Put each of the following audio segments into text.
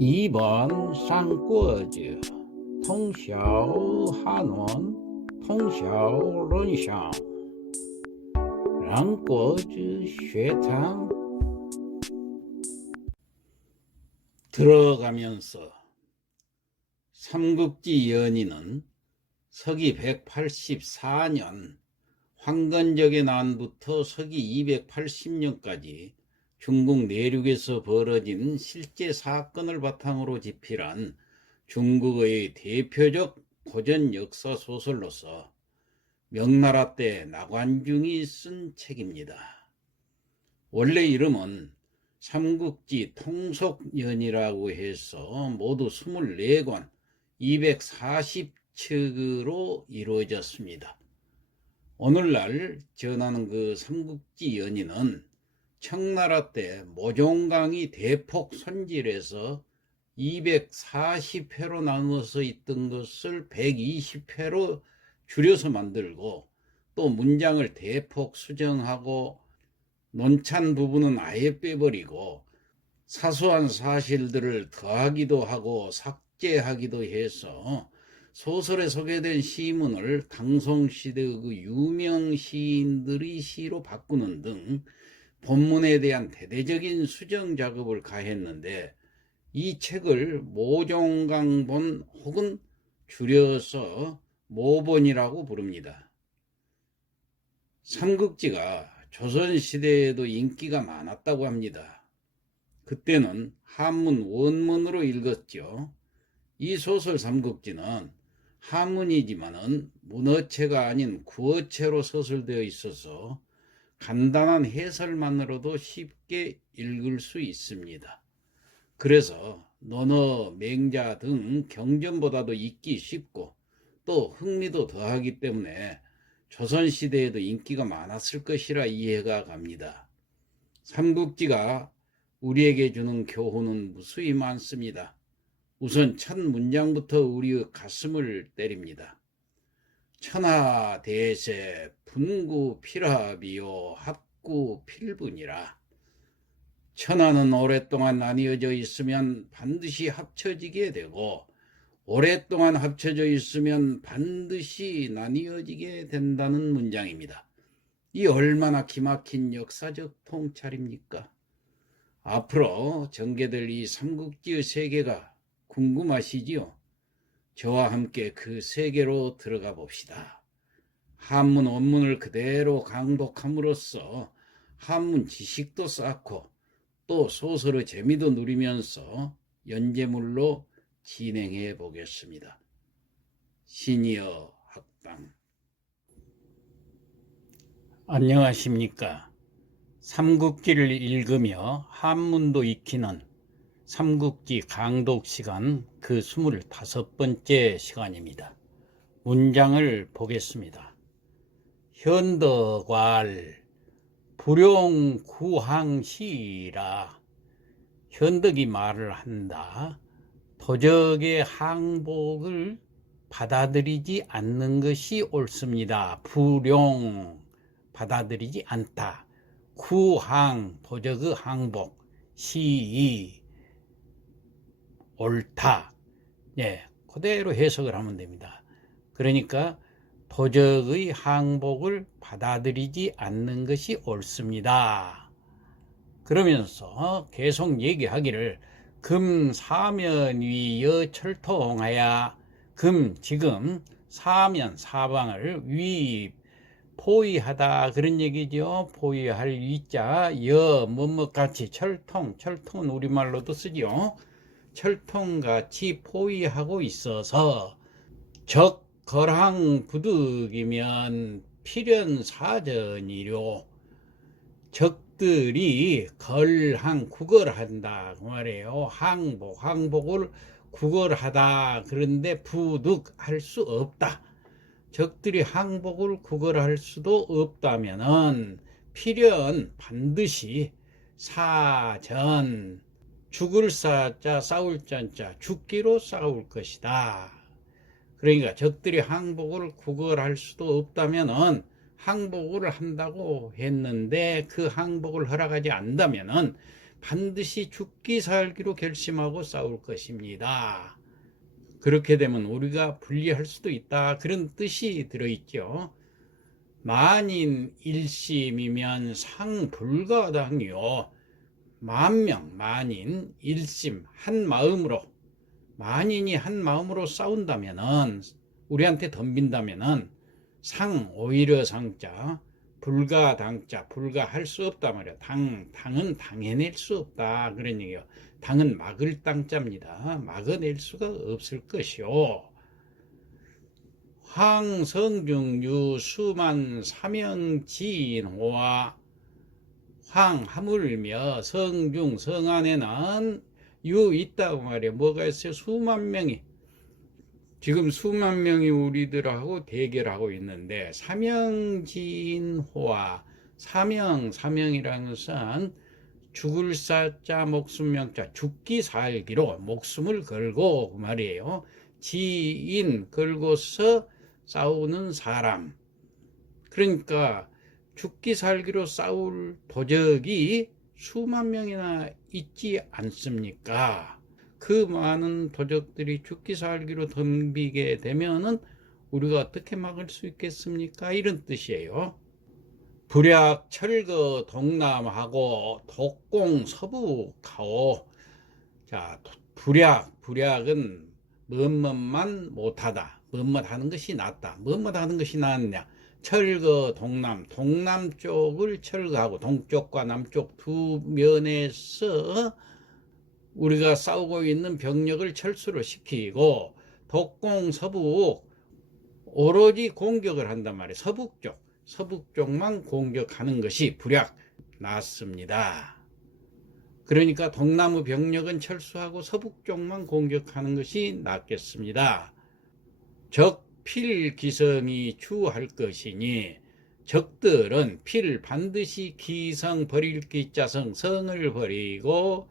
2번三国志通晓汉文通晓论想两国之学堂들어가면서 삼국지 연의는 서기 184년 황건적의 난부터 서기 280년까지 중국 내륙에서 벌어진 실제 사건을 바탕으로 집필한 중국의 대표적 고전 역사 소설로서 명나라 때 나관중이 쓴 책입니다. 원래 이름은 삼국지 통속연이라고 해서 모두 24권 240척으로 이루어졌습니다. 오늘날 전하는 그 삼국지 연의는 청나라 때 모종강이 대폭 손질해서 240회로 나누어서 있던 것을 120회로 줄여서 만들고 또 문장을 대폭 수정하고 논찬 부분은 아예 빼버리고 사소한 사실들을 더하기도 하고 삭제하기도 해서 소설에 소개된 시문을 당송시대의 그 유명 시인들이 시로 바꾸는 등 본문에 대한 대대적인 수정 작업을 가했는데 이 책을 모종강본 혹은 줄여서 모본이라고 부릅니다. 삼국지가 조선시대에도 인기가 많았다고 합니다. 그때는 한문 원문으로 읽었죠. 이 소설 삼국지는 한문이지만은 문어체가 아닌 구어체로 서술되어 있어서 간단한 해설만으로도 쉽게 읽을 수 있습니다. 그래서 논어, 맹자 등 경전보다도 읽기 쉽고 또 흥미도 더하기 때문에 조선시대에도 인기가 많았을 것이라 이해가 갑니다. 삼국지가 우리에게 주는 교훈은 무수히 많습니다. 우선 첫 문장부터 우리의 가슴을 때립니다. 천하대세 분구필합이요 합구필분이라. 천하는 오랫동안 나뉘어져 있으면 반드시 합쳐지게 되고 오랫동안 합쳐져 있으면 반드시 나뉘어지게 된다는 문장입니다. 이 얼마나 기막힌 역사적 통찰입니까? 앞으로 전개될 이 삼국지의 세계가 궁금하시지요? 저와 함께 그 세계로 들어가 봅시다. 한문 원문을 그대로 강독함으로써 한문 지식도 쌓고 또 소설의 재미도 누리면서 연재물로 진행해 보겠습니다. 시니어 학당. 안녕하십니까. 삼국지를 읽으며 한문도 익히는 삼국지 강독 시간 그 25번째 시간입니다. 문장을 보겠습니다. 현덕왈 불용구항시라. 현덕이 말을 한다. 도적의 항복을 받아들이지 않는 것이 옳습니다. 불용, 받아들이지 않다. 구항, 도적의 항복. 시, 옳다. 네, 그대로 해석을 하면 됩니다. 그러니까 도적의 항복을 받아들이지 않는 것이 옳습니다. 그러면서 계속 얘기하기를 금 사면 위여 철통하야. 금 지금 사면 사방을 위 포위하다 그런 얘기죠. 포위할 위자 여 뭐뭐같이 철통은 우리말로도 쓰죠. 철통같이 포위하고 있어서 적 거랑 부득이면 필연사전이료. 적들이 구걸한다 그 말이에요. 항복을 구걸하다. 그런데 부득할 수 없다. 적들이 항복을 구걸할 수도 없다면은 필연 반드시 사전 죽을 사자 싸울 자자 죽기로 싸울 것이다. 그러니까 적들이 항복을 구걸할 수도 없다면은 항복을 한다고 했는데 그 항복을 허락하지 않는다면은 반드시 죽기 살기로 결심하고 싸울 것입니다. 그렇게 되면 우리가 불리할 수도 있다, 그런 뜻이 들어있죠. 만인 일심이면 상불가당이요. 만명, 만인, 일심, 한 마음으로, 만인이 한 마음으로 싸운다면은, 우리한테 덤빈다면은, 오히려 상자, 불가당자, 불가할 수 없다 말이야. 당은 당해낼 수 없다, 그런 얘기요. 당은 막을 당자입니다. 막아낼 수가 없을 것이요. 황성중유 수만 사명지인호와, 황 하물며 성중 성안에는 유 있다고 말이에요. 뭐가 있어요? 수만 명이, 지금 수만 명이 우리들하고 대결하고 있는데, 사명지인호와, 사명이라는 것은 죽을 사자 목숨 명자, 죽기 살기로 목숨을 걸고 그 말이에요. 지인, 걸고서 싸우는 사람. 그러니까 죽기 살기로 싸울 도적이 수만 명이나 있지 않습니까? 그 많은 도적들이 죽기 살기로 덤비게 되면은 우리가 어떻게 막을 수 있겠습니까? 이런 뜻이에요. 불약 철거 동남하고 독공 서북하오. 자, 불약은 뭐뭐만 못하다, 뭐뭐하는 것이 낫다. 뭐뭐하는 것이 낫냐? 철거 동남 쪽을 철거하고, 동쪽과 남쪽 두 면에서 우리가 싸우고 있는 병력을 철수를 시키고, 독공 서북, 오로지 공격을 한단 말이에요. 서북 쪽만 공격하는 것이 불약 낫습니다. 그러니까 동남의 병력은 철수하고 서북 쪽만 공격하는 것이 낫겠습니다. 적필기성이 주할 것이니, 적들은 필 반드시 기성 버릴 기자성, 성을 버리고,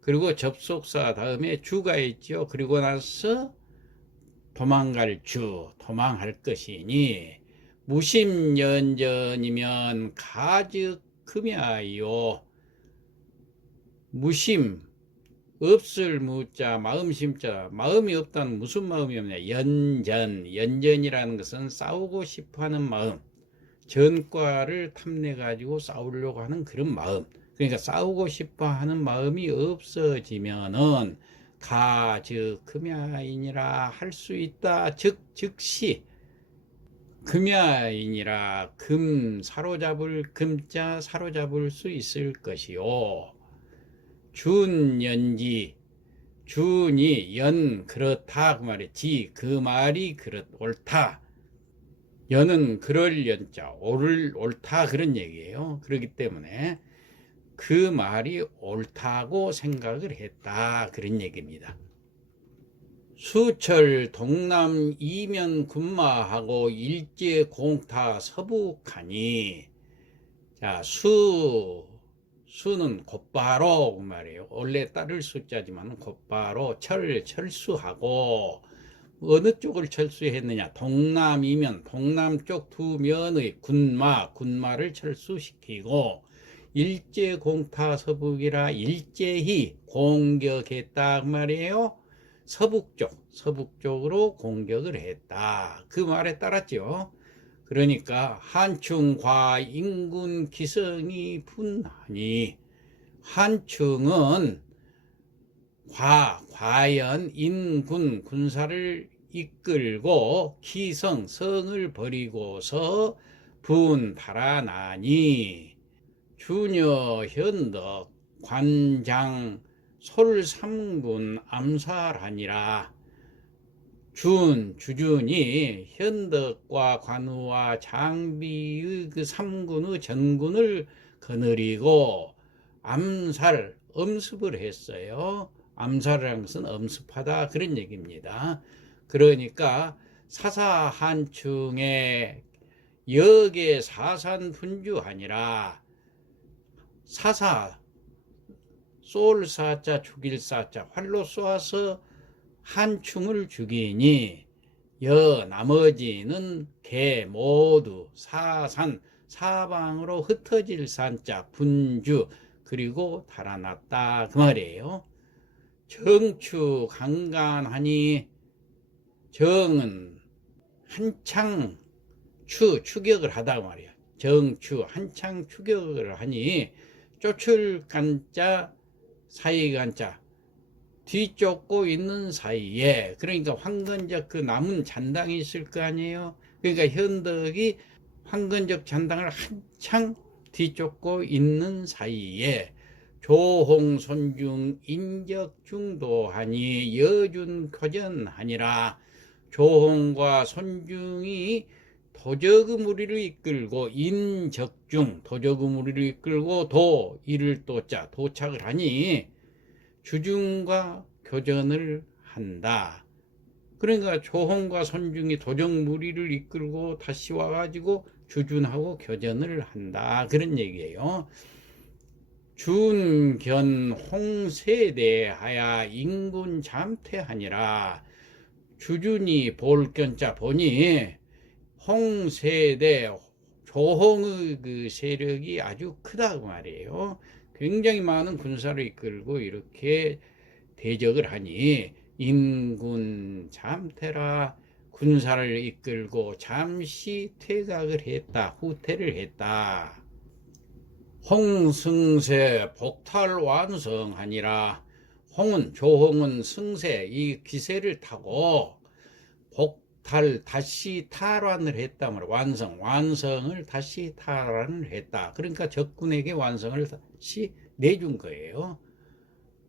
그리고 접속사 다음에 주가 있죠. 그리고 나서 도망할 것이니, 무심연전이면 가즉금야이요. 무심, 없을 무자, 마음심자, 마음이 없다는 무슨 마음이 없냐? 연전이라는 것은 싸우고 싶어하는 마음, 전과를 탐내 가지고 싸우려고 하는 그런 마음. 그러니까 싸우고 싶어하는 마음이 없어지면은 가즉금야이니라 할 수 있다. 즉시 금야이니라, 금자 사로잡을 수 있을 것이요. 준연지, 준이 그렇다 그 말이지, 그 말이 옳다. 연은 그럴 연자, 옳다 그런 얘기예요. 그렇기 때문에 그 말이 옳다고 생각을 했다, 그런 얘기입니다. 수철 동남 이면 군마하고 일제 공타 서북하니, 자, 수는 곧바로 그 말이에요. 원래 따를 숫자지만 곧바로 철수하고, 어느 쪽을 철수했느냐? 동남이면 동남쪽 두 면의 군마를 철수시키고, 일제 공타 서북이라 일제히 공격했다 그 말이에요. 서북 쪽으로 공격을 했다, 그 말에 따랐죠. 그러니까 한충과 인군 기성이 분하니, 한충은 과연 인군 군사를 이끌고 성을 버리고서 달아나니, 주녀 현덕 관장 솔삼군 암살하니라. 주준이 현덕과 관우와 장비의 그 3군의 전군을 거느리고 엄습을 했어요. 암살이라는 것은 엄습하다, 그런 얘기입니다. 그러니까 사사한충의 역의 사산분주하니라. 쏠사자, 죽일 사자, 활로 쏘아서 한충을 죽이니, 나머지는 개 모두 사방으로 흩어질 산자, 분주, 그리고 달아났다 그 말이에요. 정추 강간하니 정은 한창 추격을 하다 말이야. 정추 한창 추격을 하니 쫓을 간자 사이 간자 뒤쫓고 있는 사이에, 그러니까 황건적 그 남은 잔당이 있을 거 아니에요. 그러니까 현덕이 황건적 잔당을 한창 뒤쫓고 있는 사이에 조홍 손중 인적중도하니 여준거전하니라. 조홍과 손중이 도적의 무리를 이끌고 인적중 도적의 무리를 이끌고 도 이를 도자 도착을 하니 주중과 교전을 한다. 그러니까 조홍과 손중이 도적 무리를 이끌고 다시 와가지고 주준하고 교전을 한다 그런 얘기예요. 준견 홍세대하야 인군 잠퇴하니라. 주준이 볼견자 보니 홍세대 조홍의 그 세력이 아주 크다고 말이에요. 굉장히 많은 군사를 이끌고 이렇게 대적을 하니 인군 잠퇴라. 군사를 이끌고 잠시 퇴각을 했다. 후퇴를 했다. 홍승세 복탈 완성하니라. 홍은 조홍은 승세 이 기세를 타고 복탈 다시 탈환을 했다 말이야. 완성을 다시 탈환을 했다. 그러니까 적군에게 완성을 다시 내준 거예요.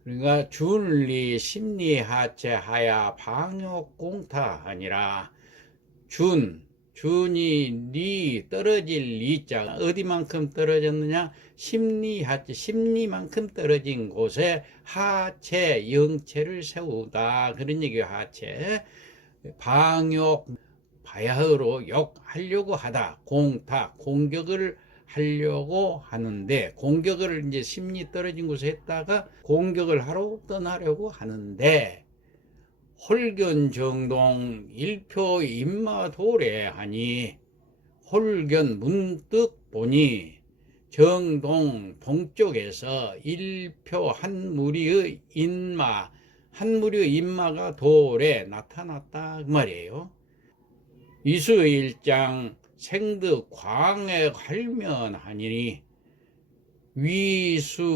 그러니까 준리 심리하체하야 방역공타하니라. 준이 리 떨어질 리자 어디만큼 떨어졌느냐? 심리하체 심리만큼 떨어진 곳에 하체 영체를 세우다 그런 얘기예요. 하체 방역 바야흐로 욕하려고 하다. 공타 공격을 하려고 하는데, 공격을 이제 심리 떨어진 곳에 했다가 공격을 하러 떠나려고 하는데, 홀견정동 일표 임마도래하니, 홀견 문득 보니 정동 동쪽에서 일표 한 무리의 인마가 도래 나타났다 그 말이에요. 이수일장 생득 광에 관면하니니,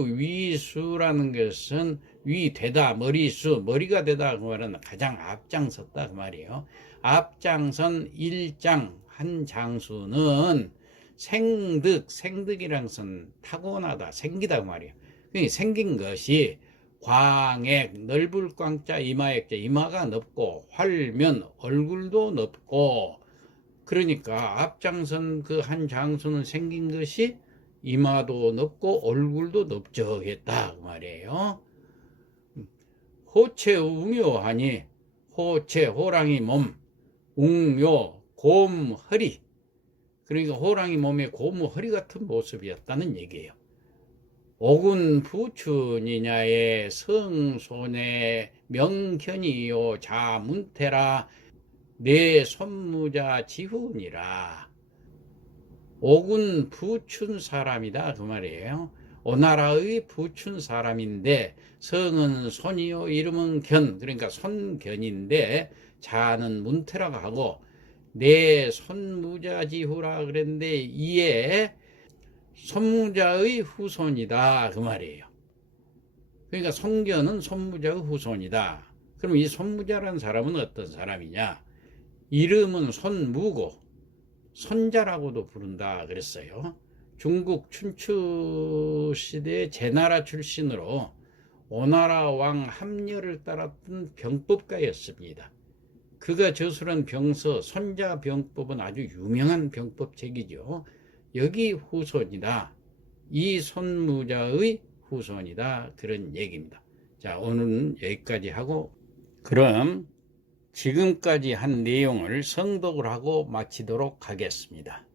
위수라는 것은 위되다 머리가 되다 그 말은 가장 앞장섰다 그 말이에요. 앞장선 일장 한 장수는 생득이란 것은 타고나다 생기다 그 말이에요. 그러니까 생긴 것이 광액 넓을 광자 이마액자 이마가 넓고 활면 얼굴도 넓고, 그러니까 앞장선 그 한 장수는 생긴 것이 이마도 넓고 얼굴도 넓적했다 그 말이에요. 호체 웅요하니, 호체 호랑이 몸, 웅요 곰 허리, 그러니까 호랑이 몸에 곰 허리 같은 모습이었다는 얘기예요. 오군 부춘이냐의 성손의 명견이요 자문태라. 내 손무자 지훈이라. 오군 부춘 사람이다 그 말이에요. 오나라의 부춘 사람인데, 성은 손이요 이름은 견, 그러니까 손견인데 자는 문태라고 하고, 내 손무자 지후라 그랬는데 이에 손무자의 후손이다 그 말이에요. 그러니까 손견은 손무자의 후손이다. 그럼 이 손무자라는 사람은 어떤 사람이냐? 이름은 손무고 손자라고도 부른다 그랬어요. 중국 춘추 시대 제나라 출신으로 오나라 왕 함려를 따랐던 병법가였습니다. 그가 저술한 병서 손자병법은 아주 유명한 병법책이죠. 여기 후손이다. 이 손무자의 후손이다. 그런 얘기입니다. 자, 오늘은 여기까지 하고, 그럼 지금까지 한 내용을 성독을 하고 마치도록 하겠습니다.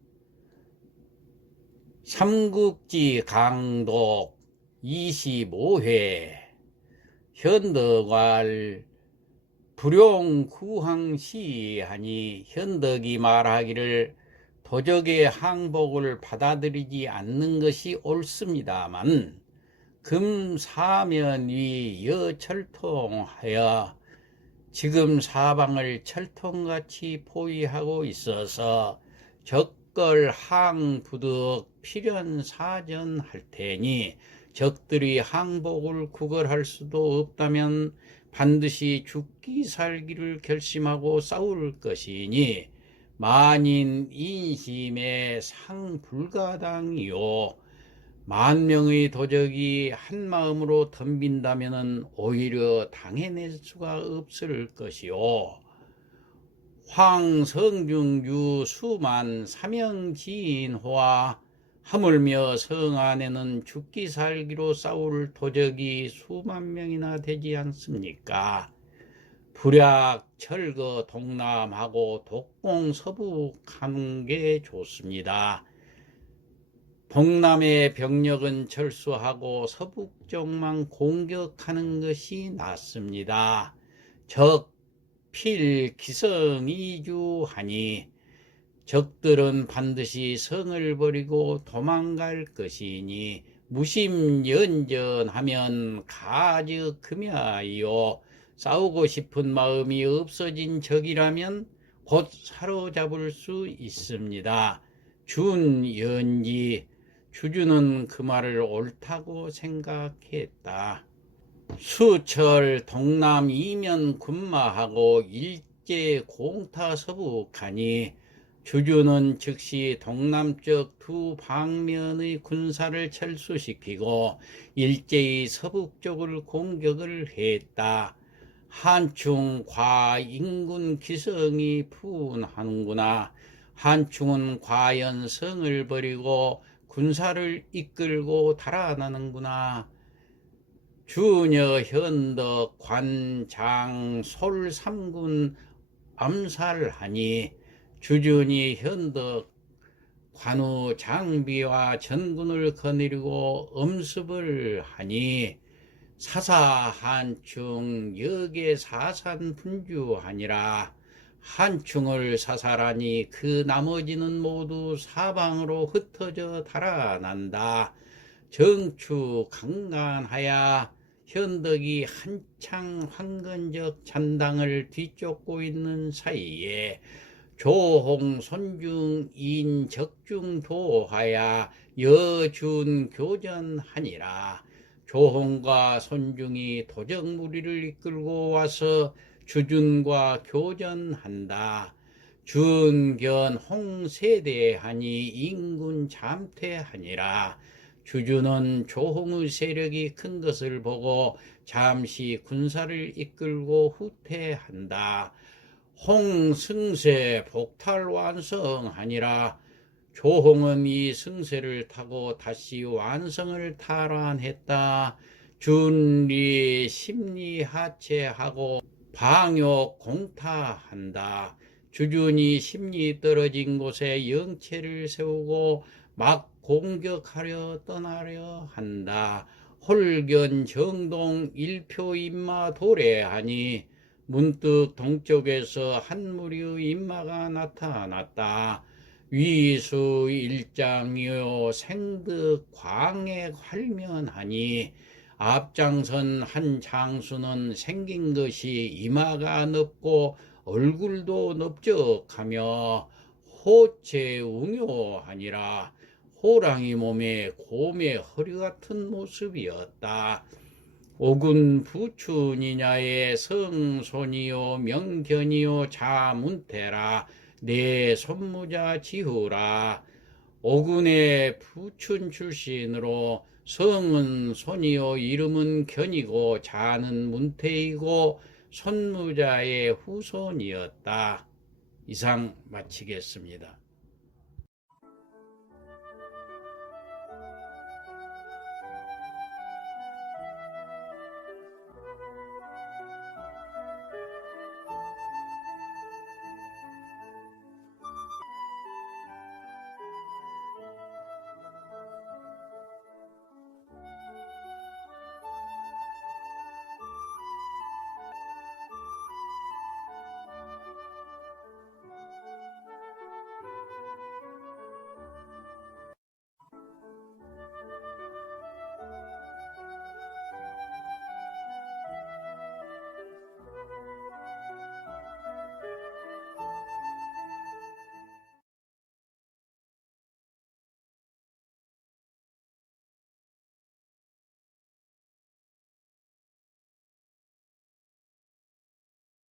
삼국지 강독 25회 현덕왈 불용구항시하니, 현덕이 말하기를 도적의 항복을 받아들이지 않는 것이 옳습니다만 금사면 위 여철통하여 지금 사방을 철통같이 포위하고 있어서 적걸 항부득 필연사전할 테니 적들이 항복을 구걸할 수도 없다면 반드시 죽기 살기를 결심하고 싸울 것이니 만인 인심에 상불가당이요 만명의 도적이 한 마음으로 덤빈다면 오히려 당해낼 수가 없을 것이요 황성중유 수만 사명지인호와 하물며 성 안에는 죽기 살기로 싸울 도적이 수만 명이나 되지 않습니까? 불약 철거 동남하고 독공 서북하는 게 좋습니다. 동남의 병력은 철수하고 서북 쪽만 공격하는 것이 낫습니다. 적필기성이주하니 적들은 반드시 성을 버리고 도망갈 것이니 무심연전하면 가적금야이요 싸우고 싶은 마음이 없어진 적이라면 곧 사로잡을 수 있습니다. 준연지 주주는 그 말을 옳다고 생각했다. 수철 동남 이면 군마하고 일제 공타 서북하니 주주는 즉시 동남쪽 두 방면의 군사를 철수시키고 일제히 서북쪽을 공격을 했다. 한충 과인군 기성이 푸운하는구나. 한충은 과연 성을 버리고 군사를 이끌고 달아나는구나. 주녀 현덕 관장 솔삼군 암살하니 주준이 현덕 관우 장비와 전군을 거느리고 엄습을 하니 사사한충 역에 사산분주하니라. 한충을 사살하니 그 나머지는 모두 사방으로 흩어져 달아난다. 정추 강간하여 현덕이 한창 황건적 잔당을 뒤쫓고 있는 사이에 조홍 손중인 적중도하여 여준 교전하니라. 조홍과 손중이 도적 무리를 이끌고 와서 주준과 교전한다. 준견 홍세대하니 인군 잠퇴하니라. 주준은 조홍의 세력이 큰 것을 보고 잠시 군사를 이끌고 후퇴한다. 홍승세 복탈완성하니라. 조홍은 이 승세를 타고 다시 완성을 탈환했다. 준리 심리하체하고 방역 공타한다. 주준이 심리 떨어진 곳에 영체를 세우고 막 공격하려 떠나려 한다. 홀견 정동 일표 인마 도래하니 문득 동쪽에서 한 무리의 인마가 나타났다. 위수 일장이요 생득 광액 활면하니 앞장선 한 장수는 생긴 것이 이마가 넓고 얼굴도 넓적하며 호체웅요하니라. 호랑이 몸에 곰의 허리 같은 모습이었다. 오군 부춘이냐의 성손이요 명견이요 자문태라. 내 손무자 지후라. 오군의 부춘 출신으로 성은 손이요 이름은 견이고 자는 문태이고 손무자의 후손이었다. 이상 마치겠습니다.